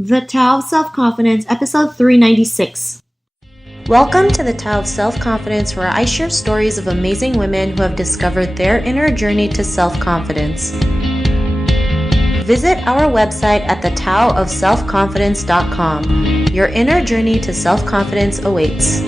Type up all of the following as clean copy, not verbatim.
The Tao of Self-Confidence, episode 396. Welcome to the Tao of Self-Confidence, where I share stories of amazing women who have discovered their inner journey to self-confidence. Visit our website at thetaoofselfconfidence.com. Your inner journey to self-confidence awaits.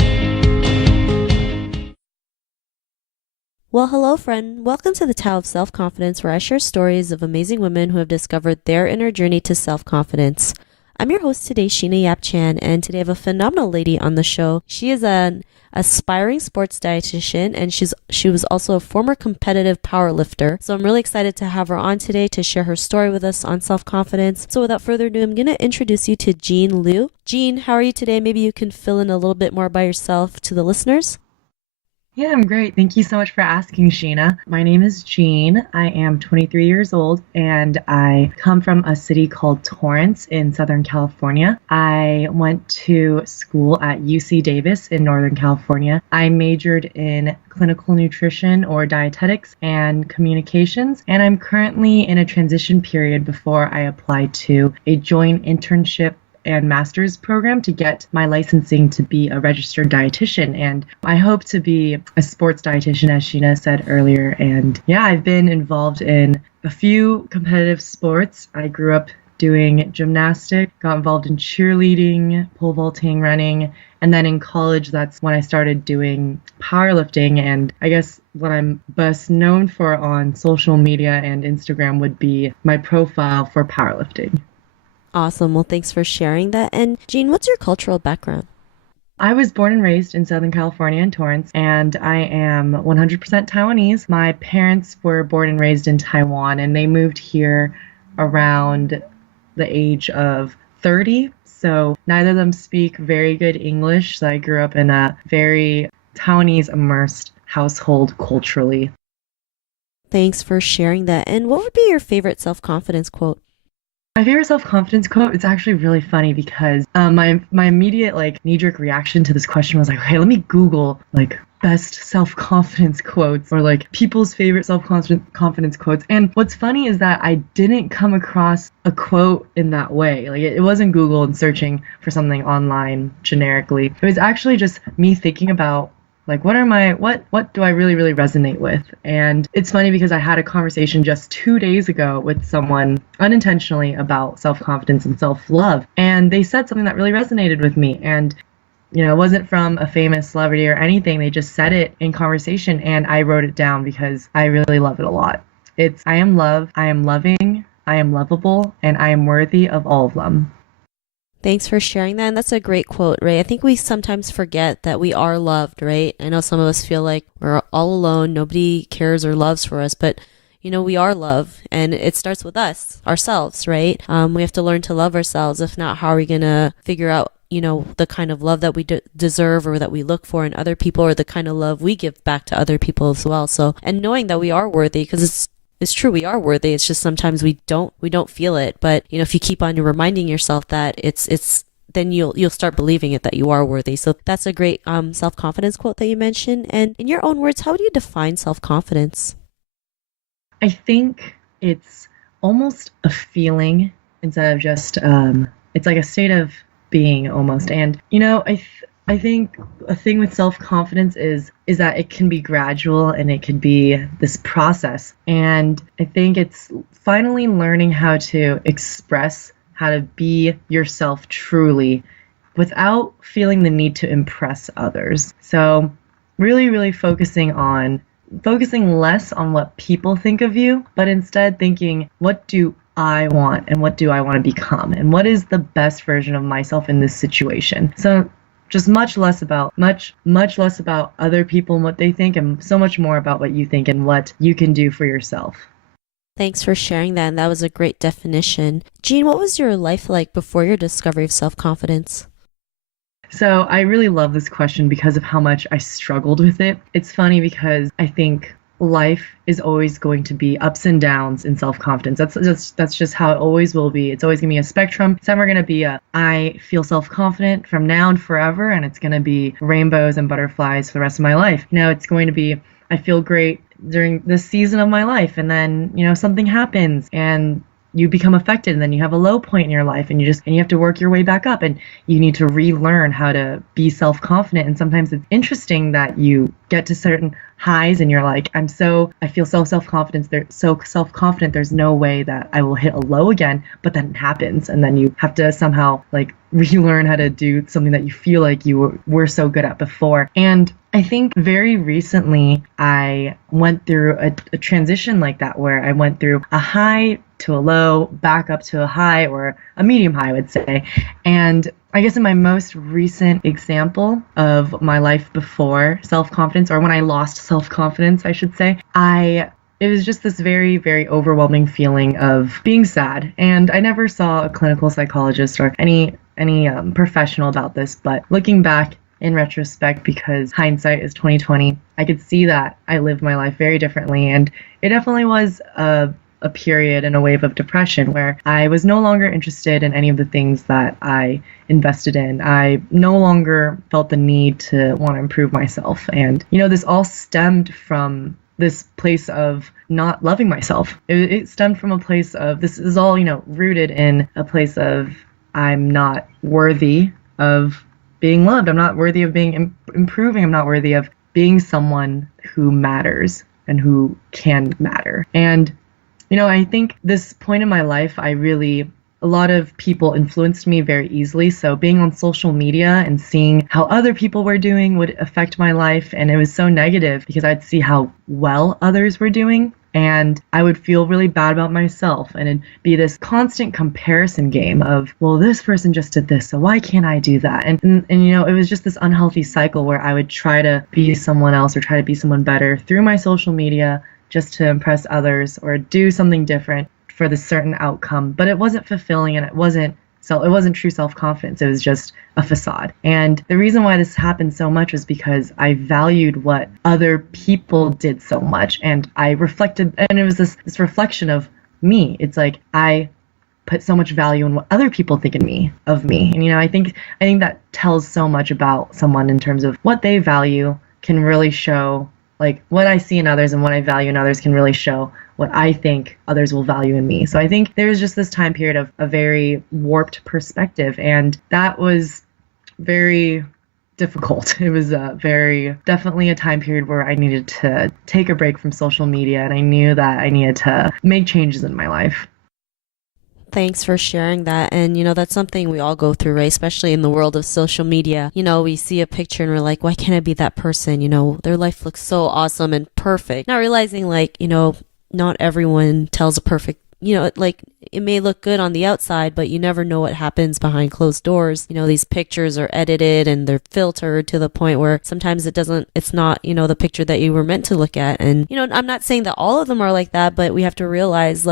Well, hello, friend. Welcome to the Tao of Self-Confidence, where I share stories of amazing women who have discovered their inner journey to self-confidence. I'm your host today, Sheena Yap Chan, and today I have a phenomenal lady on the show. She is an aspiring sports dietitian, and she was also a former competitive power lifter. So I'm really excited to have her on today to share her story with us on self-confidence. So without further ado, I'm going to introduce you to Jean Liu. Jean, how are you today? Maybe you can fill in a little bit more by yourself to the listeners. Yeah, I'm great. Thank you so much for asking, Sheena. My name is Jean. I am 23 years old, and I come from a city called Torrance in Southern California. I went to school at UC Davis in Northern California. I majored in clinical nutrition or dietetics and communications, and I'm currently in a transition period before I apply to a joint internship and master's program to get my licensing to be a registered dietitian. And I hope to be a sports dietitian, as Sheena said earlier. And yeah, I've been involved in a few competitive sports. I grew up doing gymnastics, got involved in cheerleading, pole vaulting, running. And then in college, that's when I started doing powerlifting. And I guess what I'm best known for on social media and Instagram would be my profile for powerlifting. Awesome. Well, thanks for sharing that. And Jean, what's your cultural background? I was born and raised in Southern California in Torrance, and I am 100% Taiwanese. My parents were born and raised in Taiwan, and they moved here around the age of 30. So neither of them speak very good English. So I grew up in a very Taiwanese immersed household culturally. Thanks for sharing that. And what would be your favorite self-confidence quote? My favorite self-confidence quote, it's actually really funny because my immediate knee-jerk reaction to this question was like, okay, let me Google best self-confidence quotes or people's favorite self-confidence quotes. And what's funny is that I didn't come across a quote in that way. It wasn't Google and searching for something online generically. It was actually just me thinking about what do I really resonate with? And it's funny because I had a conversation just 2 days ago with someone unintentionally about self-confidence and self-love. And they said something that really resonated with me. And, it wasn't from a famous celebrity or anything. They just said it in conversation and I wrote it down because I really love it a lot. It's, I am loved, I am loving, I am lovable, and I am worthy of all of them. Thanks for sharing that. And that's a great quote, right? I think we sometimes forget that we are loved, right? I know some of us feel like we're all alone. Nobody cares or loves for us, but we are loved, and it starts with us, ourselves, right? We have to learn to love ourselves. If not, how are we going to figure out, the kind of love that we deserve or that we look for in other people, or the kind of love we give back to other people as well. So, and knowing that we are worthy, because it's true, we are worthy. It's just sometimes we don't feel it. But if you keep on reminding yourself that it's then you'll start believing it, that you are worthy. So that's a great self-confidence quote that you mentioned. And in your own words, how do you define self-confidence? I think it's almost a feeling instead of just it's like a state of being almost. And I think a thing with self-confidence is that it can be gradual and it can be this process. And I think it's finally learning how to express, how to be yourself truly without feeling the need to impress others. So really focusing less on what people think of you, but instead thinking, what do I want and what do I want to become? And what is the best version of myself in this situation? So just much less about other people and what they think, and so much more about what you think and what you can do for yourself. Thanks for sharing that. And that was a great definition. Jean, what was your life like before your discovery of self-confidence? So I really love this question because of how much I struggled with it. It's funny because I think life is always going to be ups and downs in self-confidence. That's just how it always will be. It's always going to be a spectrum. It's never going to be I feel self-confident from now and forever, and it's going to be rainbows and butterflies for the rest of my life. No, it's going to be I feel great during this season of my life, and then something happens and you become affected, and then you have a low point in your life, and you have to work your way back up, and you need to relearn how to be self-confident. And sometimes it's interesting that you get to certain highs and you're like, I feel so self-confident, there's no way that I will hit a low again. But then it happens, and then you have to somehow like relearn how to do something that you feel like you were so good at before. And I think very recently I went through a transition like that, where I went through a high to a low, back up to a high, or a medium high, I would say. And I guess in my most recent example of my life before self-confidence, or when I lost self-confidence, I should say, it was just this very, very overwhelming feeling of being sad. And I never saw a clinical psychologist or any professional about this, but looking back in retrospect, because hindsight is 2020, I could see that I lived my life very differently. And it definitely was a period and a wave of depression where I was no longer interested in any of the things that I invested in. I no longer felt the need to want to improve myself. And, this all stemmed from this place of not loving myself. It stemmed from a place of, this is all, rooted in a place of, I'm not worthy of being loved. I'm not worthy of being improving. I'm not worthy of being someone who matters and who can matter. And I think this point in my life, a lot of people influenced me very easily. So being on social media and seeing how other people were doing would affect my life. And it was so negative because I'd see how well others were doing, and I would feel really bad about myself. And it'd be this constant comparison game of, well, this person just did this, so why can't I do that? And it was just this unhealthy cycle where I would try to be someone else or try to be someone better through my social media, just to impress others or do something different for the certain outcome. But it wasn't fulfilling, and it wasn't true self-confidence. It was just a facade. And the reason why this happened so much was because I valued what other people did so much, and I reflected, and it was this reflection of me. It's like I put so much value in what other people think of me. And I think that tells so much about someone in terms of what they value can really show. Like what I see in others and what I value in others can really show what I think others will value in me. So I think there's just this time period of a very warped perspective, and that was very difficult. It was definitely a time period where I needed to take a break from social media, and I knew that I needed to make changes in my life. Thanks for sharing that. And, that's something we all go through, right? Especially in the world of social media. We see a picture and we're like, why can't I be that person? Their life looks so awesome and perfect. Not realizing not everyone tells a perfect, it may look good on the outside, but you never know what happens behind closed doors. These pictures are edited and they're filtered to the point where sometimes it's not, the picture that you were meant to look at. And, I'm not saying that all of them are like that, but we have to realize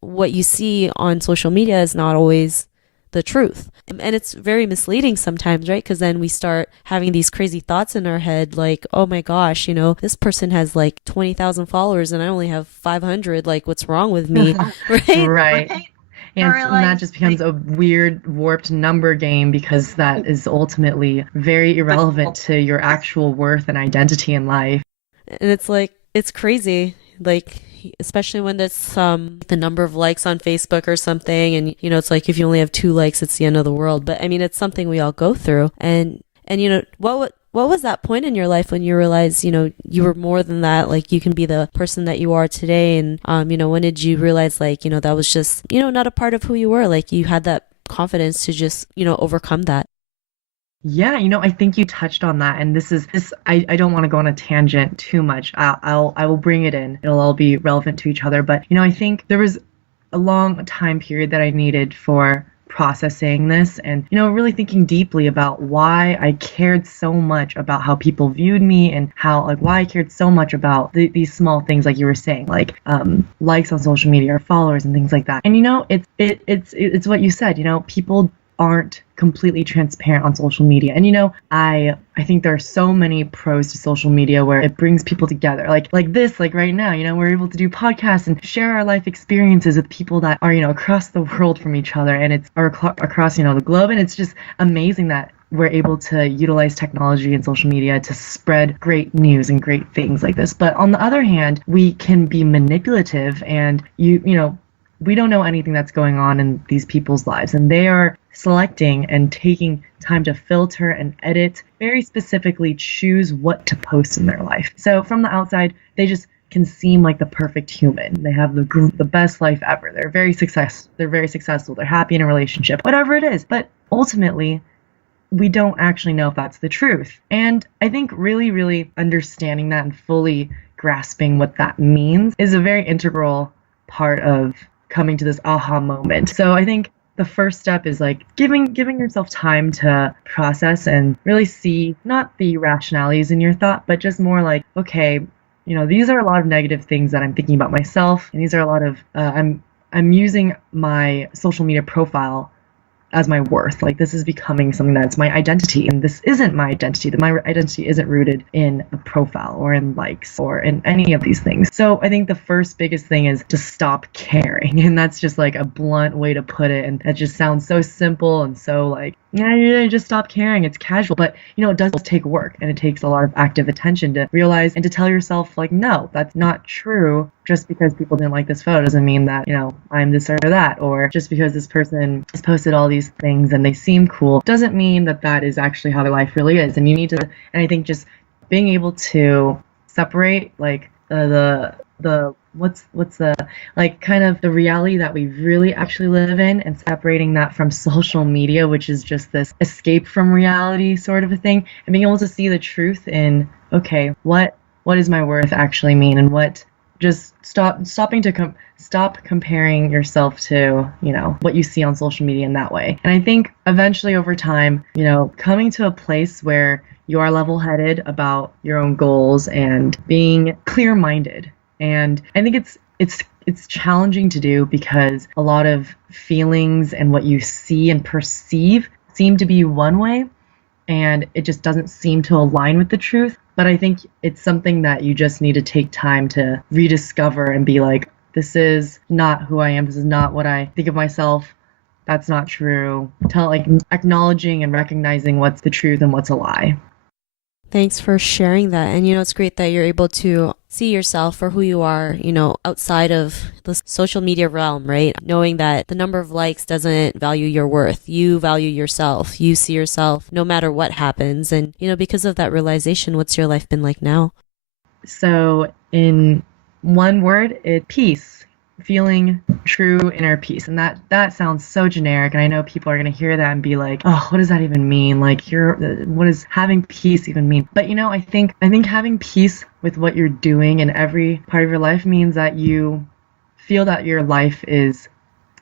what you see on social media is not always the truth. And it's very misleading sometimes, right? Because then we start having these crazy thoughts in our head like, oh my gosh, this person has 20,000 followers and I only have 500. What's wrong with me? Right? Right. And that just becomes a weird, warped number game, because that is ultimately very irrelevant to your actual worth and identity in life. And it's crazy. Especially when it's the number of likes on Facebook or something, and it's like if you only have 2 likes, it's the end of the world. But I mean, it's something we all go through. And what was that point in your life when you realized you were more than that? You can be the person that you are today. And when did you realize that was just not a part of who you were? You had that confidence to just overcome that. Yeah, I think you touched on that, and I don't want to go on a tangent too much. I will bring it in. It'll all be relevant to each other. But, I think there was a long time period that I needed for processing this and, really thinking deeply about why I cared so much about how people viewed me, and how, why I cared so much about these small things, like you were saying, likes on social media or followers and things like that. And, it's what you said, people aren't completely transparent on social media. And I think there are so many pros to social media where it brings people together. Like this, right now, we're able to do podcasts and share our life experiences with people that are, across the world from each other, and across, the globe. And it's just amazing that we're able to utilize technology and social media to spread great news and great things like this. But on the other hand, we can be manipulative, and we don't know anything that's going on in these people's lives, and they are selecting and taking time to filter and edit, very specifically choose what to post in their life. So from the outside, they just can seem like the perfect human. They have the best life ever. They're very successful. They're happy in a relationship, whatever it is. But ultimately, we don't actually know if that's the truth. And I think really, really understanding that and fully grasping what that means is a very integral part of coming to this aha moment. So I think the first step is like giving yourself time to process and really see not the rationalities in your thought, but just more like, okay, these are a lot of negative things that I'm thinking about myself, and these are a lot of I'm using my social media profile as my worth. Like, this is becoming something that's my identity, and this isn't my identity. That my identity isn't rooted in a profile or in likes or in any of these things. So I think the first biggest thing is to stop caring, and that's just like a blunt way to put it, and that just sounds so simple and so like, yeah, just stop caring. It's casual, but it does take work, and it takes a lot of active attention to realize and to tell yourself like, no, that's not true. Just because people didn't like this photo doesn't mean that, I'm this or that, or just because this person has posted all these things and they seem cool doesn't mean that that is actually how their life really is. And you need to, and I think just being able to separate like what's the like kind of the reality that we really actually live in, and separating that from social media, which is just this escape from reality sort of a thing, and being able to see the truth in, okay, what does my worth actually mean, and what just stop comparing yourself to what you see on social media in that way. And I think eventually over time, coming to a place where you are level-headed about your own goals and being clear-minded. And I think it's challenging to do because a lot of feelings and what you see and perceive seem to be one way, and it just doesn't seem to align with the truth. But I think it's something that you just need to take time to rediscover and be like, this is not who I am. This is not what I think of myself. That's not true. Acknowledging and recognizing what's the truth and what's a lie. Thanks for sharing that. And, it's great that you're able to see yourself for who you are, outside of the social media realm, right? Knowing that the number of likes doesn't value your worth. You value yourself. You see yourself no matter what happens. And, because of that realization, what's your life been like now? So in one word, it's peace. Feeling true inner peace. And that sounds so generic, and I know people are going to hear that and be like, oh, what does that even mean? Like, what does having peace even mean? But I think having peace with what you're doing in every part of your life means that you feel that your life is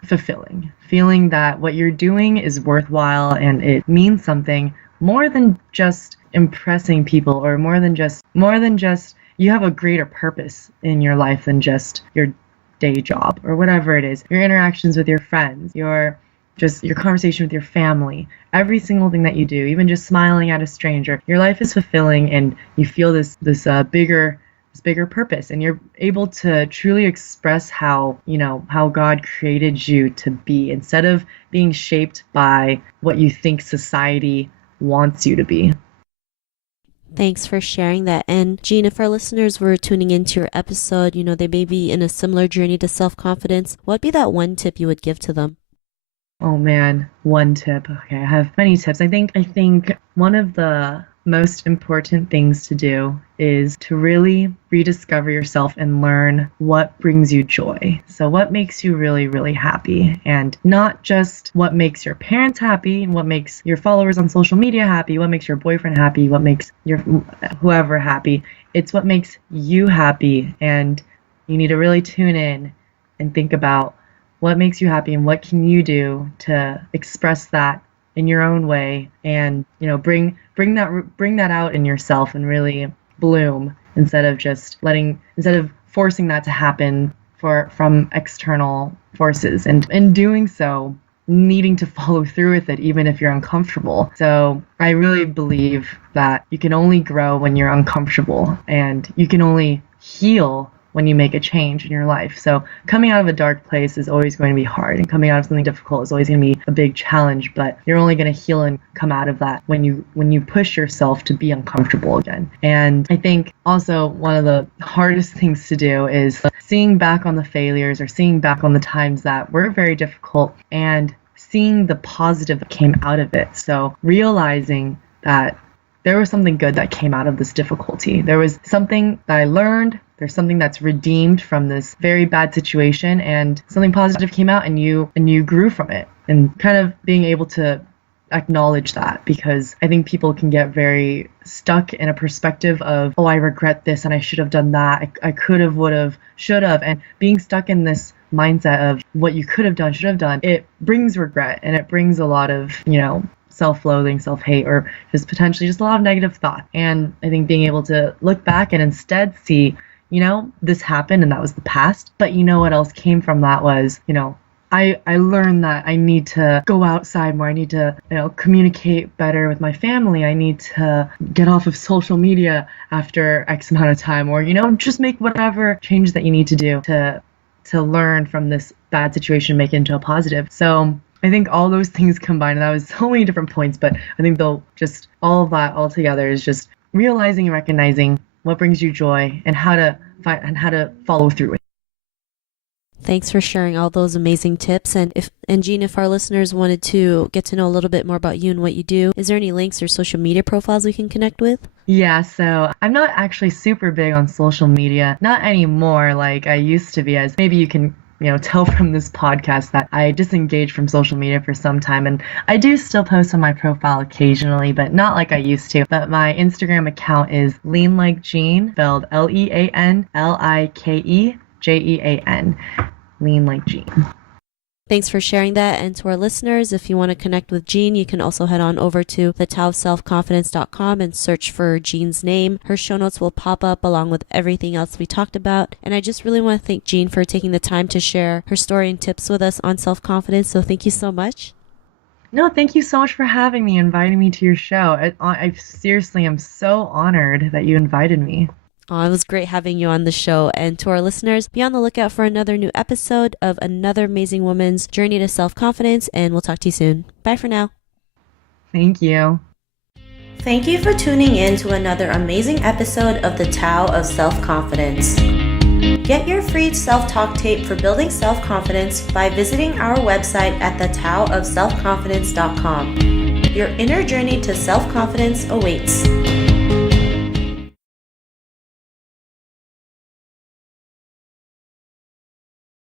fulfilling, feeling that what you're doing is worthwhile and it means something more than just impressing people, or more than just you have a greater purpose in your life than just your day job or whatever it is, your interactions with your friends, your conversation with your family, every single thing that you do, even just smiling at a stranger, your life is fulfilling, and you feel this bigger purpose, and you're able to truly express how God created you to be, instead of being shaped by what you think society wants you to be. Thanks for sharing that. And Jean, if our listeners were tuning into your episode, they may be in a similar journey to self-confidence, what'd be that one tip you would give to them? Oh man, one tip. Okay, I have many tips. I think one of the most important things to do is to really rediscover yourself and learn what brings you joy. So what makes you really, really happy, and not just what makes your parents happy and what makes your followers on social media happy, what makes your boyfriend happy, what makes your whoever happy. It's what makes you happy, and you need to really tune in and think about what makes you happy and what can you do to express that in your own way, and bring that out in yourself and really bloom, instead of forcing that to happen from external forces, and in doing so needing to follow through with it even if you're uncomfortable. So I really believe that you can only grow when you're uncomfortable, and you can only heal when you make a change in your life. So coming out of a dark place is always going to be hard, and coming out of something difficult is always going to be a big challenge, but you're only going to heal and come out of that when you push yourself to be uncomfortable again. And I think also one of the hardest things to do is seeing back on the failures or seeing back on the times that were very difficult and seeing the positive that came out of it. So realizing that there was something good that came out of this difficulty. There was something that I learned. There's something that's redeemed from this very bad situation, and something positive came out, and you grew from it. And kind of being able to acknowledge that, because I think people can get very stuck in a perspective of, oh, I regret this and I should have done that. I could have, would have, should have. And being stuck in this mindset of what you could have done, should have done, it brings regret, and it brings a lot of, self-loathing, self-hate, or just potentially just a lot of negative thought. And I think being able to look back and instead see, this happened and that was the past, but what else came from that was, I learned that I need to go outside more. I need to, communicate better with my family. I need to get off of social media after X amount of time, or, just make whatever changes that you need to do to learn from this bad situation, make it into a positive. So I think all those things combined, and that was so many different points, but I think just all of that all together is just realizing and recognizing what brings you joy and how to follow through with it. Thanks for sharing all those amazing tips. And Jean, if our listeners wanted to get to know a little bit more about you and what you do, is there any links or social media profiles we can connect with? Yeah, so I'm not actually super big on social media, not anymore like I used to be, as maybe you can tell from this podcast that I disengaged from social media for some time, and I do still post on my profile occasionally, but not like I used to. But my Instagram account is Lean Like Jean, spelled LeanLikejean, Lean Like Jean. Thanks for sharing that. And to our listeners, if you want to connect with Jean, you can also head on over to thetaoofselfconfidence.com and search for Jean's name. Her show notes will pop up along with everything else we talked about. And I just really want to thank Jean for taking the time to share her story and tips with us on self-confidence. So thank you so much. No, thank you so much for having me, inviting me to your show. I seriously am so honored that you invited me. Oh, it was great having you on the show. And to our listeners, be on the lookout for another new episode of another amazing woman's journey to self-confidence, and we'll talk to you soon. Bye for now. Thank you. Thank you for tuning in to another amazing episode of the Tao of Self-Confidence. Get your free self-talk tape for building self-confidence by visiting our website at thetaoofselfconfidence.com. Your inner journey to self-confidence awaits.